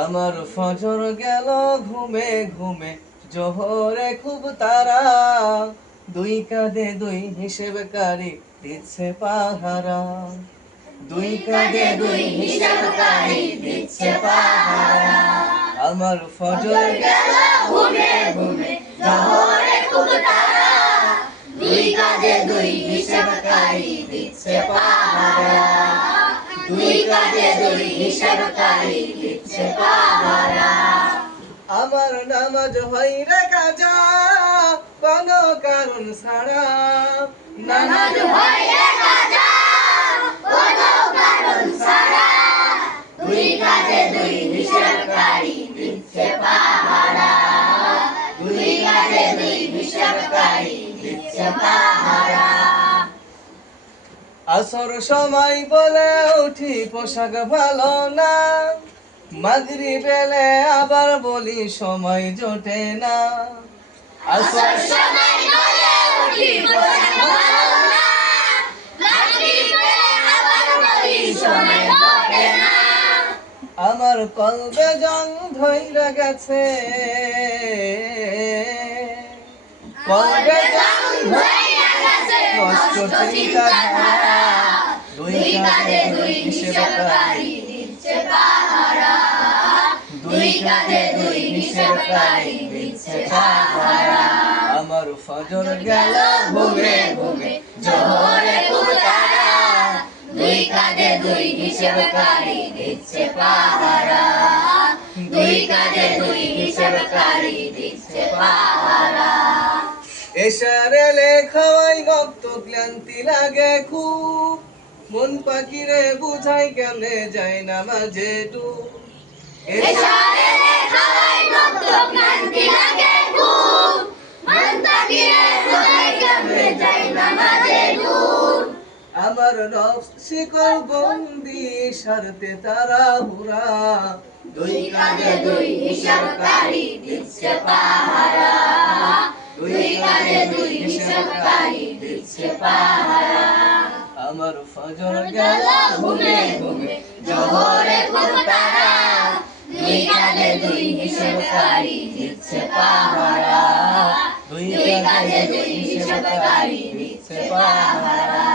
আমার ফজর গেল ঘুমে ঘুমে, জোহরে খুব তারা, দুই কাঁধে দুই হিসেবকারী দিচ্ছে পাহারা। দুই কাঁধে দুই হিসেবকারী দিচ্ছে পাহারা। আমার ফজর গেল ঘুমে ঘুমে, জোহরে খুব তারা, দুই কাঁধে দুই হিসেবকারী দিচ্ছে পাহারা। দুই কাঁধে দুই হিসেবকারী দিচ্ছে পাহারা। আমার নামাজ হয় রে কাজা, কোনো কারণ ছাড়া। নামাজ হয় রে কাজা, কোনো কারণ ছাড়া। দুই কাঁধে দুই হিসেবকারী দিচ্ছে পাহারা। দুই কাঁধে দুই হিসেবকারী দিচ্ছে পাহারা। আসর সময় বলে উঠি পোশাক ভালো না, মাগরিব এলে আবার বলি সময় জোটে না। আসর সময় বলে উঠি পোশাক ভালো না, মাগরিব এলে আবার বলি সময় জোটে না। আমার কলবে জং ধইরা গেছে, কলবে জং ধইরা গেছে, কষ্ট চিন্তা ধারা। দুই কাঁধে দুই হিসেবকারী দিচ্ছে পাহারা। দুই কাঁধে দুই হিসেবকারী দিচ্ছে পাহারা। আমার ফজর গেল ঘুমে ঘুমে, জোহরে খুব তারা, দুই কাঁধে দুই হিসেবকারী দিচ্ছে পাহারা। দুই কাঁধে দুই হিসেবকারী দিচ্ছে পাহারা। এশার এলে খাওয়াই রক্ত ক্লান্তি লাগে খুব, মন পাখিরে বুঝাই কেমনে যায় নামাজে ডুব। এশার এলে খাওয়াই রক্ত ক্লান্তি লাগে খুব, মন পাখিরে বুঝাই কেমনে যায় নামাজে ডুব। আমার নফস শিকল বন্দি সারতে তাড়াহুড়া, দুই কাঁধে দুই হিসেবকারী দিচ্ছে পাহারা। দুই কাঁধে দুই হিসেবকারী দিচ্ছে পাহারা। আমার ফজর গেল ঘুমে ঘুমে, জোহরে খুব তারা, দুই কাঁধে দুই হিসেবকারী দিচ্ছে পাহারা। দুই কাঁধে দুই হিসেবকারী দিচ্ছে পাহারা।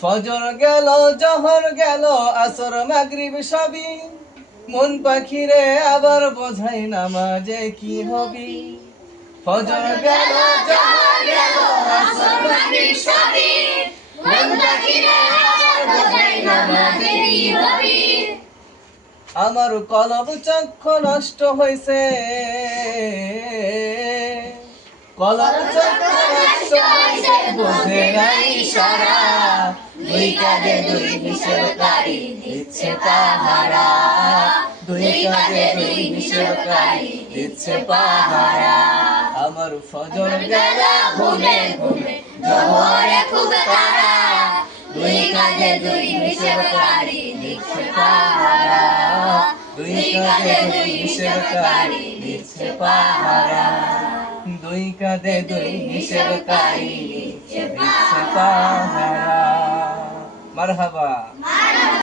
ফজর গেল জোহর গেল আসর মাগরিব সবই, মন পাখিরে আবার বোঝাই নামাজে কি হবি। ফজর গেল জোহর গেল আসর মাগরিব সবই, মন পাখিরে আবার বোঝাই নামাজে কি হবি। আমার কলব চক্ষু নষ্ট হইছে, কলব চক্ষু নষ্ট হইছে, বোঝে নাই ইশারা। দুই কাঁধে দুই হিসেবকারী দিচ্ছে পাহারা। দুই কাঁধে দুই হিসেবকারী দিচ্ছে পাহারা। আমার ফজর গেল ঘুমে ঘুমে, জোহরে খুব তারা, দুই কাঁধে দুই হিসেবকারী দিচ্ছে পাহারা। দুই কাঁধে দুই হিসেবকারী দিচ্ছে পাহারা। দুই কাঁধে দুই হিসেবকারী দিচ্ছে পাহারা। মারহাবা।